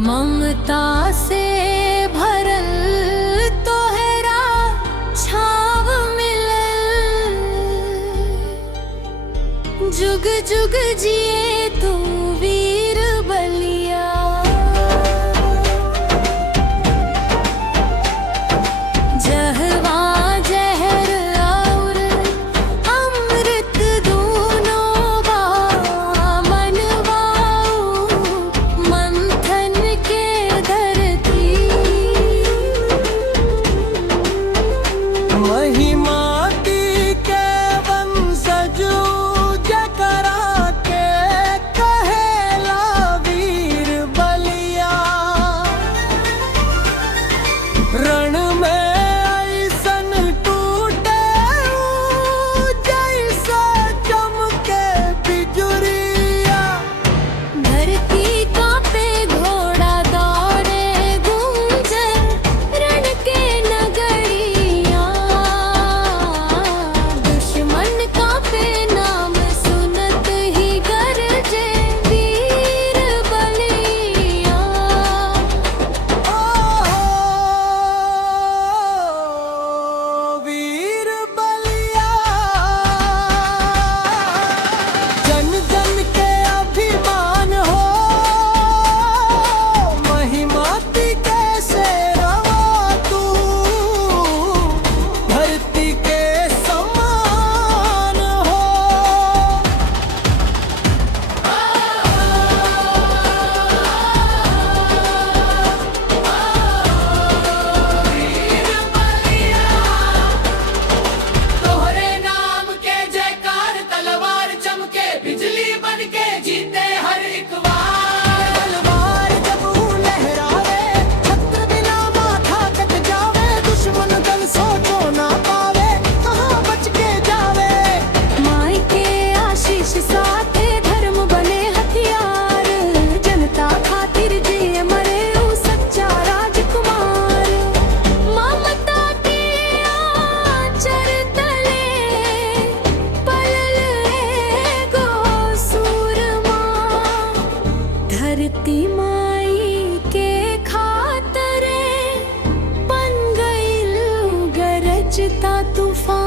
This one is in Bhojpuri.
ममता से भरल तोहरा छाव मिलल, जुग जुग जिए तू वीर बलिया। जहवा जहर और अमृत दोनों बा मनवाऊ, मंथन के धरती। महिमा के वंशज जकरा के कहेला वीर बलिया। रण में ऐसन टूटे जैसे चमके बिजुरिया। धरती कांपे घोड़ा दौड़े गूंजे रण के नगरिया। दुश्मन कांपे नाम सुनत ही गरजे वीर बलिया। वीर बलिया जन जन के अभिमान हो। महिमाती कैसे रवा तू धरती के समान हो। तोहरे नाम के जयकार तलवार चमके बिजली बनके जीते हर एक वार। तलवार जब लहरावे छत्र बिना माथा कट जावे। दुश्मन दल सोचो ना पावे कहाँ बच के जावे। माई के आशीष साथे धर्म बने हथियार। जनता खातिर जिए मरे ऊ सच्चा राजकुमार। ममता के आंचल तले पलल एगो सूरमा। धरती माई के खातरे बन गइल गरजता तूफान।